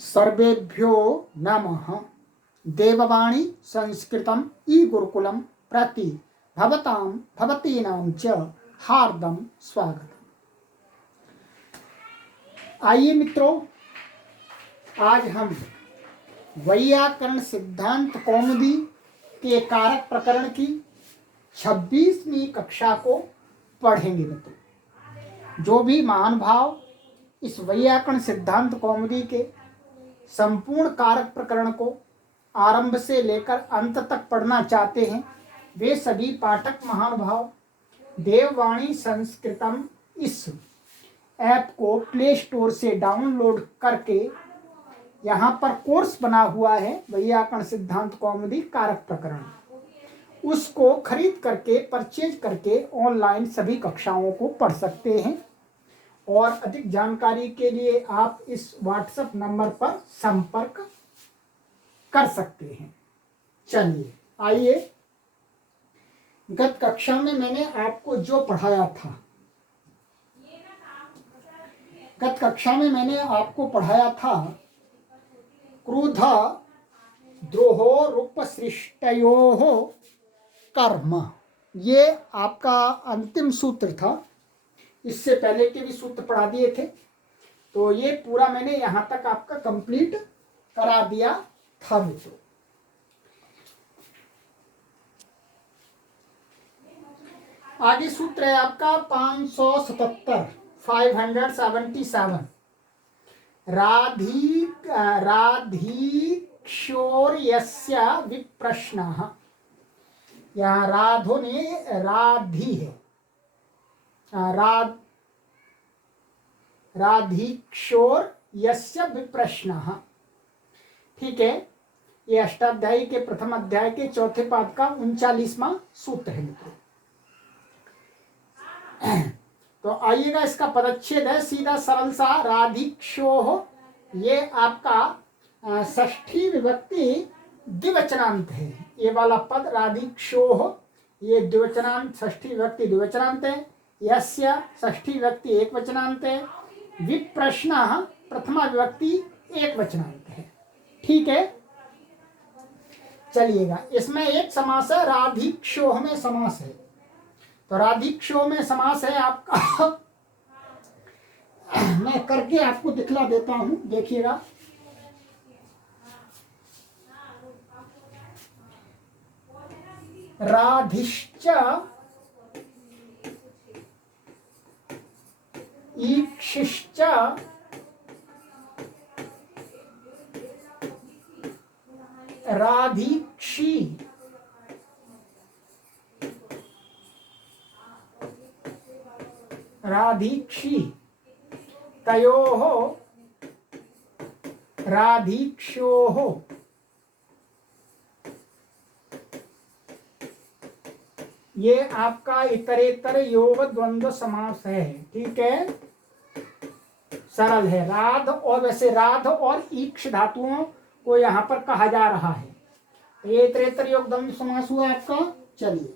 सर्वेभ्यो नमः। देववाणी संस्कृतम ई गुरुकुलम प्रति भवतीनां च हार्दं स्वागतम्। आइए मित्रों, आज हम वैयाकरण सिद्धांत कौमुदी के कारक प्रकरण की 26वीं कक्षा को पढ़ेंगे। मित्रों, जो भी महान भाव इस वैयाकरण सिद्धांत कौमुदी के संपूर्ण कारक प्रकरण को आरंभ से लेकर अंत तक पढ़ना चाहते हैं, वे सभी पाठक महान भाव देववाणी संस्कृतम इस ऐप को प्ले स्टोर से डाउनलोड करके यहाँ पर कोर्स बना हुआ है वैयाकरण सिद्धांत कौमुदी कारक प्रकरण, उसको खरीद करके परचेज करके ऑनलाइन सभी कक्षाओं को पढ़ सकते हैं। और अधिक जानकारी के लिए आप इस व्हाट्सएप नंबर पर संपर्क कर सकते हैं। चलिए आइए, गत कक्षा में मैंने आपको जो पढ़ाया था, क्रोध द्रोहो रूपसृष्टयोः कर्म, ये आपका अंतिम सूत्र था। इससे पहले के भी सूत्र पढ़ा दिए थे, तो ये पूरा मैंने यहाँ तक आपका कंप्लीट करा दिया था मित्रों। आगे सूत्र है आपका 577 राधीक्षोर्यस्य विप्रश्नः। यहाँ राधो ने राधी है, राधीक्षोर यस्य विप्रश्नः। ठीक है, ये अष्टाध्यायी के प्रथम अध्याय के चौथे पाद का 39वां सूत्र है मित्रों। तो आइएगा, इसका पदच्छेद है सीधा सरल सा। राधीक्षोः, ये आपका षष्ठी विभक्ति द्विवचनांत है। ये वाला पद राधीक्षोः, ये द्विवचनांत, षष्ठी विभक्ति द्विवचनांत है। यस्य षष्ठी विभक्ति एक वचनांत है। विप्रश्नः प्रथमा विभक्ति एक वचनांत है। ठीक है, चलिएगा, इसमें एक समास है, राधीक्षोः में समास है। तो राधीक्षोः में समास है आपका मैं करके आपको दिखला देता हूं, देखिएगा। राधिश्च ईक्षिश्च राधीक्षी तयोः राधीक्षोः। ये आपका इतरेतर योग द्वंद्व समास है। ठीक है, सरल है। राध, और वैसे राध और ईक्ष धातुओं को यहाँ पर कहा जा रहा है। ये इतरेतर योग द्वंद्व समास हुआ आपका। चलिए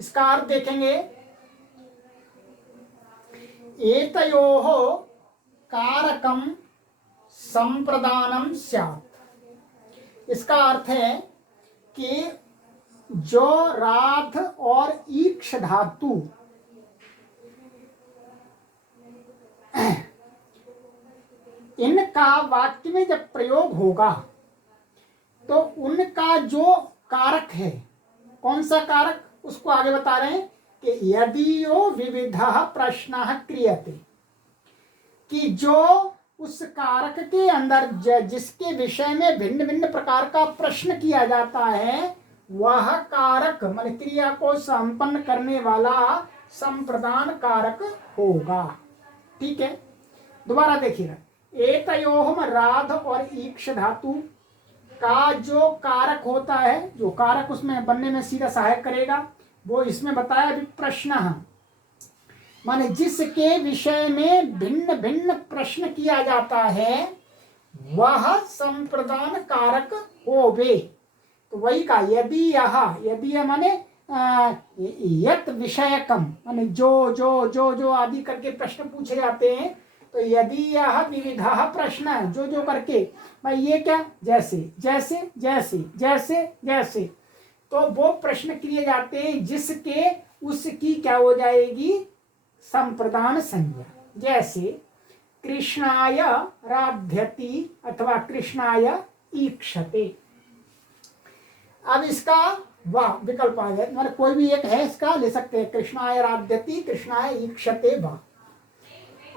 इसका अर्थ देखेंगे। एतयोः कारकम संप्रदानम स्यात्। इसका अर्थ है कि जो राध और ईक्ष धातु इनका वाक्य में जब प्रयोग होगा तो उनका जो कारक है, कौन सा कारक, उसको आगे बता रहे हैं कि यदि यो विविधः प्रश्नः क्रियते, कि जो उस कारक के अंदर जिसके विषय में भिन्न भिन्न प्रकार का प्रश्न किया जाता है, वह कारक मन क्रिया को संपन्न करने वाला संप्रदान कारक होगा। ठीक है, दोबारा देखिएगा। एतयोः राध और ईक्ष धातु का जो कारक होता है, जो कारक उसमें बनने में सीधा सहायक करेगा, वो इसमें बताया विप्रश्न, माने जिसके विषय में भिन्न भिन्न प्रश्न किया जाता है वह संप्रदान कारक होवे। तो वही का यदि यह माने यत विषयकम, माने जो जो जो जो आदि करके प्रश्न पूछे जाते हैं, तो यदि यह विविधा प्रश्न है, जो जो करके, भाई ये क्या, जैसे जैसे जैसे जैसे जैसे, तो वो प्रश्न किए जाते हैं जिसके उसकी क्या हो जाएगी, संप्रदान संज्ञा। जैसे कृष्णाय राध्यति अथवा कृष्णाय ईक्षते। अब इसका वाह विकल्प आ गया, मतलब कोई भी एक है, इसका ले सकते हैं, कृष्णाय राध्यति, कृष्णाय ईक्षते वाह।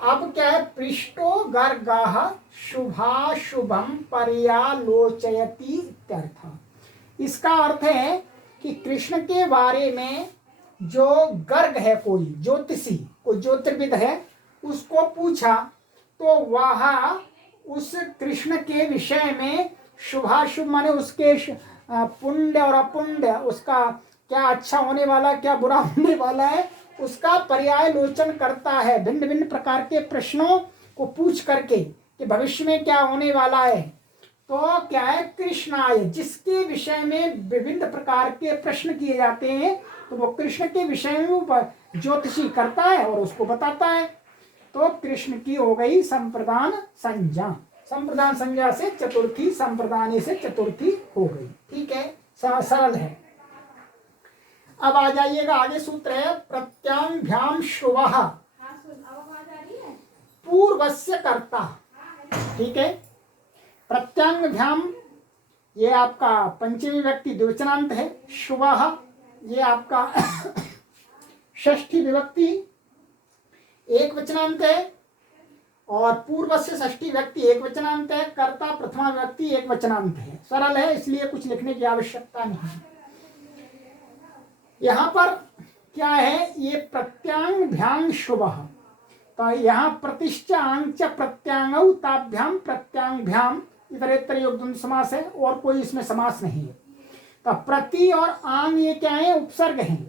अब क्या है, पृष्ठो गर्गाः शुभाशुभम पर्यालोचयति इत्यर्थ। इसका अर्थ है कि कृष्ण के बारे में जो गर्ग है, कोई ज्योतिषी, कोई ज्योतिर्विद है, उसको पूछा, तो वह उस कृष्ण के विषय में शुभाशुभ माने उसके पुण्य और अपुण्य, उसका क्या अच्छा होने वाला, क्या बुरा होने वाला है, उसका पर्याय लोचन करता है। भिन्न भिन्न प्रकार के प्रश्नों को पूछ करके कि भविष्य में क्या होने वाला है, तो क्या है, कृष्णाय, जिसके विषय में विभिन्न प्रकार के प्रश्न किए जाते हैं, तो वो कृष्ण के विषय में ज्योतिषी करता है और उसको बताता है। तो कृष्ण की हो गई संप्रदान संज्ञा, संप्रदान संज्ञा से चतुर्थी, संप्रदान से चतुर्थी हो गई। ठीक है, सरल है। अब आ जाइएगा आगे, सूत्र है प्रत्यांभ्याम शुवः पूर्वस्य कर्ता। ठीक है, प्रत्यांभ्याम ये आपका पंचमी व्यक्ति द्विवचनांत है, शुवः ये आपका षष्ठी विभक्ति एक वचनांत है, और पूर्व से षष्ठी व्यक्ति एक वचनांत है, कर्ता प्रथमा व्यक्ति एक वचनांत है। सरल है, इसलिए कुछ लिखने की आवश्यकता नहीं। यहाँ पर क्या है, ये प्रत्यांभ्याम शुभः, तो यहाँ प्रतिश्चांग च प्रत्यांगौ ताभ्याम प्रत्यांभ्याम, इतरेतर योग द्वंद्व समास है, और कोई इसमें समास नहीं है। तो प्रति और आंग ये क्या है, उपसर्ग हैं।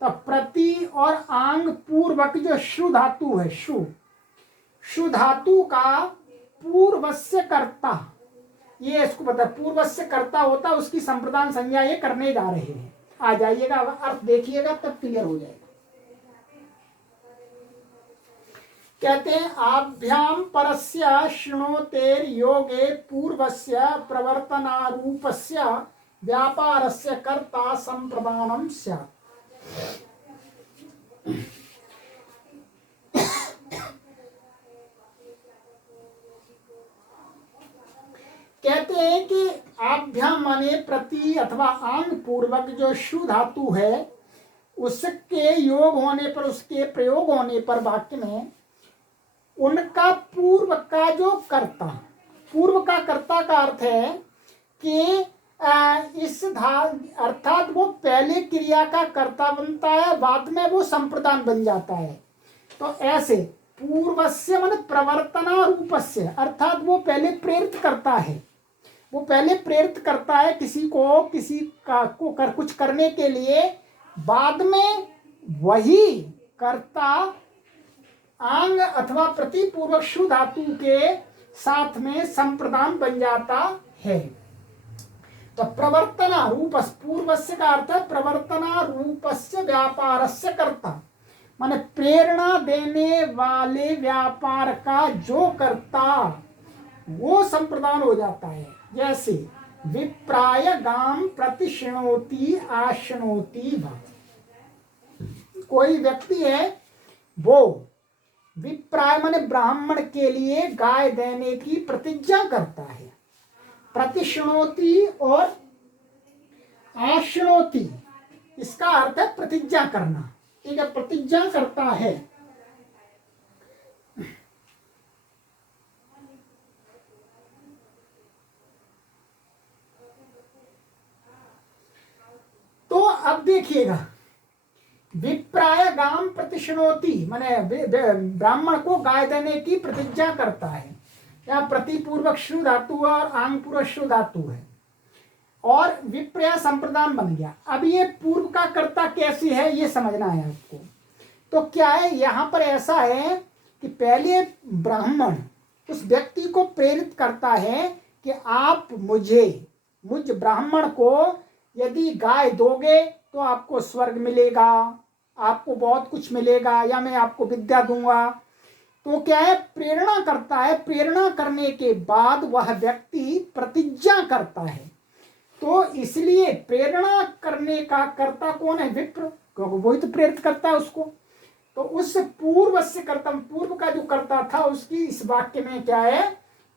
तो प्रति और आंग पूर्वक जो शु धातु है, शु धातु का पूर्वस्य कर्ता, ये इसको पता, पूर्वस्य कर्ता होता, उसकी संप्रदान संज्ञा ये करने जा रहे हैं। आ जाइएगा, अर्थ देखिएगा तब क्लियर हो जाएगा। कहते हैं आभ्याम परस्य शृणोतेर योगे पूर्वस्य प्रवर्तनारूपस्य व्यापारस्य कर्ता संप्रदानम स्यात्। कहते हैं कि आभ्याम माने प्रति अथवा आंग पूर्वक जो शु धातु है, उसके योग होने पर, उसके प्रयोग होने पर वाक्य में उनका पूर्व का जो कर्ता, पूर्व का कर्ता का अर्थ है कि इस अर्थात वो पहले क्रिया का कर्ता बनता है, बाद में वो संप्रदान बन जाता है। तो ऐसे पूर्वस्य माने प्रवर्तना रूपस्य, अर्थात वो पहले प्रेरित करता है, वो पहले प्रेरित करता है किसी को, किसी का को कुछ करने के लिए, बाद में वही कर्ता आंग अथवा प्रतिपूर्वक शु धातु के साथ में संप्रदान बन जाता है। तो प्रवर्तना रूपस, पूर्वस्य का अर्थ है प्रवर्तना रूपस्य व्यापारस्य कर्ता, माने प्रेरणा देने वाले व्यापार का जो कर्ता, वो संप्रदान हो जाता है। जैसे विप्राय गाम प्रतिशृणोति आशृणोति वा, कोई व्यक्ति है, वो विप्राय माने ब्राह्मण के लिए गाय देने की प्रतिज्ञा करता है। प्रतिशृणोति और आशृणोति, इसका अर्थ है प्रतिज्ञा करना। ठीक है, प्रतिज्ञा करता है। तो अब देखिएगा, विप्राय गाम प्रतिशृणोति माने ब्राह्मण को गाय देने की प्रतिज्ञा करता है। यहाँ प्रतिपूर्वक श्रु धातु है और आंग पूर्वक श्रु धातु है, और विप्रया संप्रदान बन गया। अब ये पूर्व का कर्ता कैसी है ये समझना है आपको। तो क्या है, यहाँ पर ऐसा है कि पहले ब्राह्मण उस व्यक्ति को प्रेरित करता है कि आप मुझ ब्राह्मण को यदि गाय दोगे तो आपको स्वर्ग मिलेगा, आपको बहुत कुछ मिलेगा, या मैं आपको विद्या दूंगा। तो क्या है, प्रेरणा करता है। प्रेरणा करने के बाद वह व्यक्ति प्रतिज्ञा करता है। तो इसलिए प्रेरणा करने का कर्ता कौन है? विप्र, क्योंकि वही तो प्रेरित करता है उसको। तो उस पूर्व से कर्तम, पूर्व का जो कर्ता था उसकी इस वाक्य में क्या है,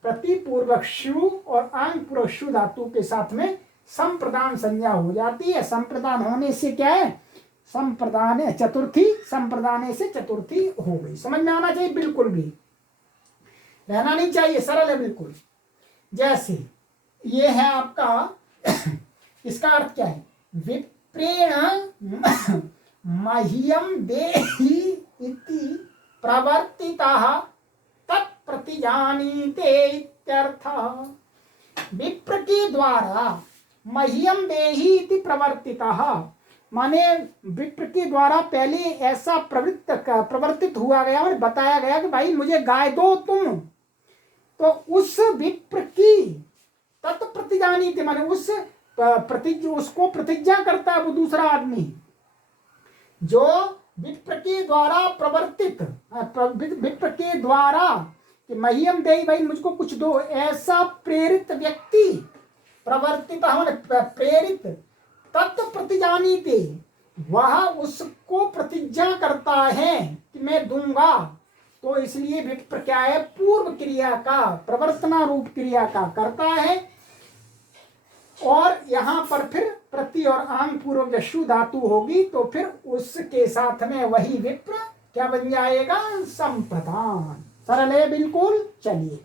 प्रतिपूर्वक शु और आंग पूर्वक शु धातु के साथ में संप्रदान संज्ञा हो जाती है। संप्रदान होने से क्या है, संप्रदान है चतुर्थी, संप्रदान से चतुर्थी हो गई। समझ में आना चाहिए, बिल्कुल भी रहना नहीं चाहिए, सरल है बिल्कुल। जैसे ये है आपका इसका अर्थ क्या है, विप्रेण मह्यम देहि इति प्रवर्तितः तत्प्रतिजानीते इत्यर्थः। विप्र के द्वारा मह्यम देहि इति प्रवर्तितः, माने विप्र के द्वारा पहले ऐसा प्रवर्तित हुआ गया और बताया गया कि भाई मुझे गाय दो तुम। तो उस विप्र की तत्प्रतिजानी थी, माने उस उसको प्रतिज्ञा करता है वो दूसरा आदमी जो विप्र के द्वारा प्रवर्तित, विप्र के द्वारा कि मह्यम देहि, भाई मुझको कुछ दो, ऐसा प्रेरित व्यक्ति, प्रवर्तित प्रेरित, तत्प्रतिजानी थे, वह उसको प्रतिज्ञा करता है कि मैं दूंगा। तो इसलिए विप्र क्या है, पूर्व क्रिया का, प्रवर्तना रूप क्रिया का करता है। और यहां पर फिर प्रति और आंग पूर्वक यशु धातु होगी, तो फिर उसके साथ में वही विप्र क्या बन जाएगा, संप्रदान। सरल है बिल्कुल। चलिए